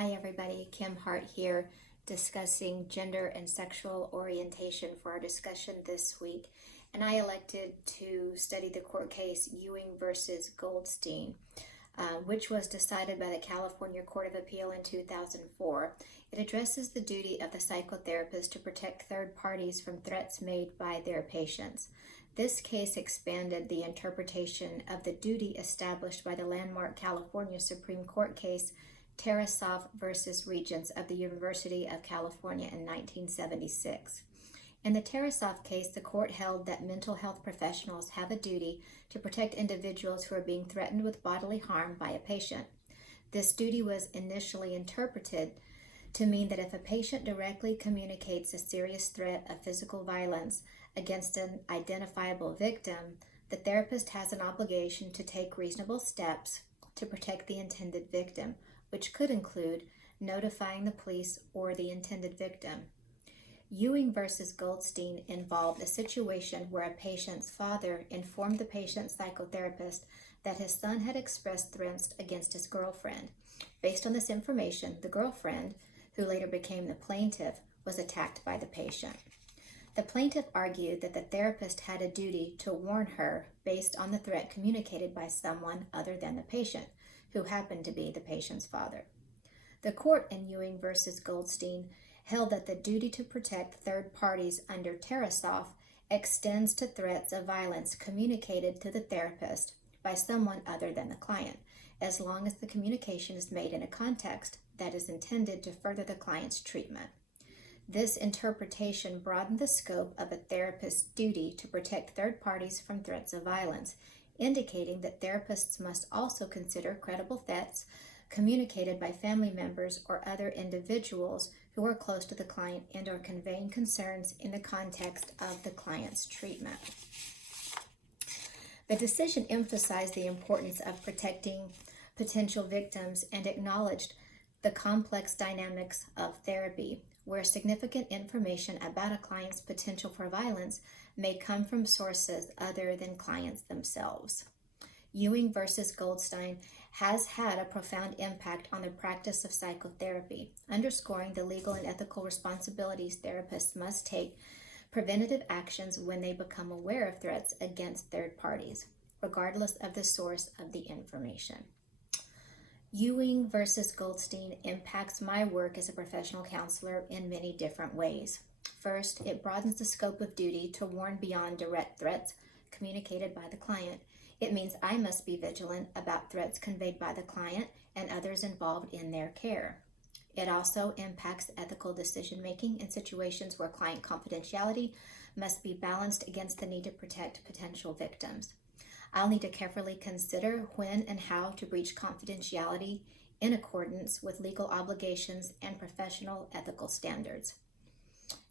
Hi everybody, Kim Hart here, discussing gender and sexual orientation for our discussion this week. And I elected to study the court case Ewing versus Goldstein, which was decided by the California Court of Appeal in 2004. It addresses the duty of the psychotherapist to protect third parties from threats made by their patients. This case expanded the interpretation of the duty established by the landmark California Supreme Court case Tarasoff versus Regents of the University of California in 1976. In the Tarasoff case, the court held that mental health professionals have a duty to protect individuals who are being threatened with bodily harm by a patient. This duty was initially interpreted to mean that if a patient directly communicates a serious threat of physical violence against an identifiable victim, the therapist has an obligation to take reasonable steps to protect the intended victim, which could include notifying the police or the intended victim. Ewing versus Goldstein involved a situation where a patient's father informed the patient's psychotherapist that his son had expressed threats against his girlfriend. Based on this information, the girlfriend, who later became the plaintiff, was attacked by the patient. The plaintiff argued that the therapist had a duty to warn her based on the threat communicated by someone other than the patient, who happened to be the patient's father. The court in Ewing versus Goldstein held that the duty to protect third parties under Tarasoff extends to threats of violence communicated to the therapist by someone other than the client, as long as the communication is made in a context that is intended to further the client's treatment. This interpretation broadened the scope of a therapist's duty to protect third parties from threats of violence, indicating that therapists must also consider credible threats communicated by family members or other individuals who are close to the client and are conveying concerns in the context of the client's treatment. The decision emphasized the importance of protecting potential victims and acknowledged the complex dynamics of therapy, where significant information about a client's potential for violence may come from sources other than clients themselves. Ewing versus Goldstein has had a profound impact on the practice of psychotherapy, underscoring the legal and ethical responsibilities therapists must take preventative actions when they become aware of threats against third parties, regardless of the source of the information. Ewing versus Goldstein impacts my work as a professional counselor in many different ways. First, it broadens the scope of duty to warn beyond direct threats communicated by the client. It means I must be vigilant about threats conveyed by the client and others involved in their care. It also impacts ethical decision-making in situations where client confidentiality must be balanced against the need to protect potential victims. I'll need to carefully consider when and how to breach confidentiality in accordance with legal obligations and professional ethical standards.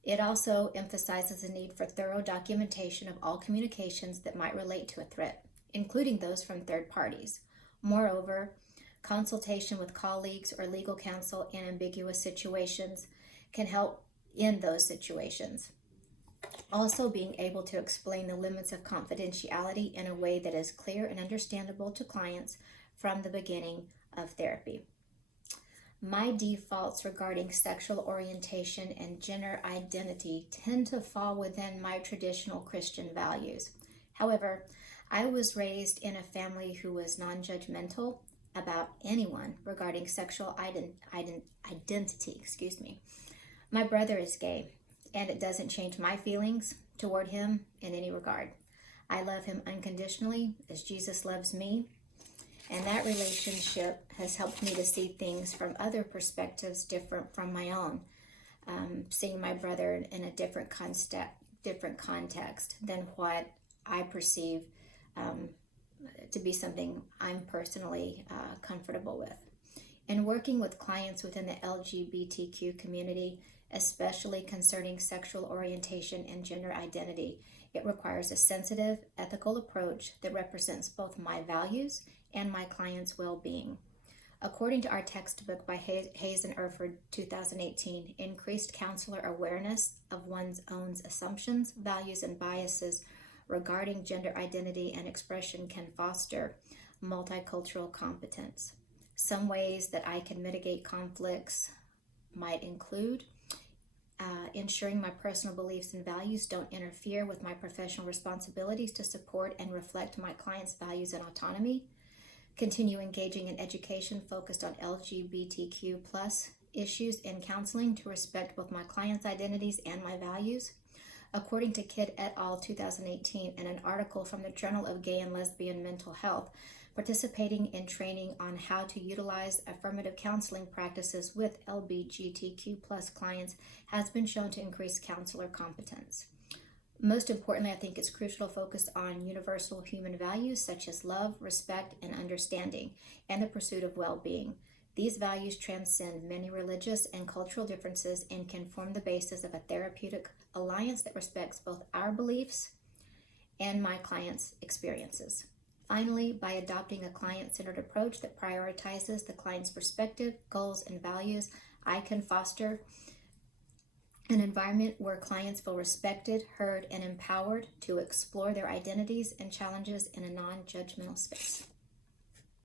It also emphasizes the need for thorough documentation of all communications that might relate to a threat, including those from third parties. Moreover, consultation with colleagues or legal counsel in ambiguous situations can help in those situations. Also, being able to explain the limits of confidentiality in a way that is clear and understandable to clients from the beginning of therapy. My defaults regarding sexual orientation and gender identity tend to fall within my traditional Christian values. However, I was raised in a family who was non-judgmental about anyone regarding sexual identity. My brother is gay, and it doesn't change my feelings toward him in any regard. I love him unconditionally as Jesus loves me, and that relationship has helped me to see things from other perspectives different from my own, seeing my brother in a different context than what I perceive to be something I'm personally comfortable with. In working with clients within the LGBTQ community, especially concerning sexual orientation and gender identity, it requires a sensitive, ethical approach that represents both my values and my client's well-being. According to our textbook by Hayes and Erford, 2018, increased counselor awareness of one's own assumptions, values, and biases regarding gender identity and expression can foster multicultural competence. Some ways that I can mitigate conflicts might include ensuring my personal beliefs and values don't interfere with my professional responsibilities to support and reflect my clients' values and autonomy. Continue engaging in education focused on LGBTQ plus issues in counseling to respect both my clients' identities and my values. According to Kidd et al. 2018 and an article from the Journal of Gay and Lesbian Mental Health, participating in training on how to utilize affirmative counseling practices with LGBTQ plus clients has been shown to increase counselor competence. Most importantly, I think it's crucial to focus on universal human values such as love, respect, and understanding, and the pursuit of well-being. These values transcend many religious and cultural differences and can form the basis of a therapeutic alliance that respects both our beliefs and my clients' experiences. Finally, by adopting a client-centered approach that prioritizes the client's perspective, goals, and values, I can foster an environment where clients feel respected, heard, and empowered to explore their identities and challenges in a non-judgmental space.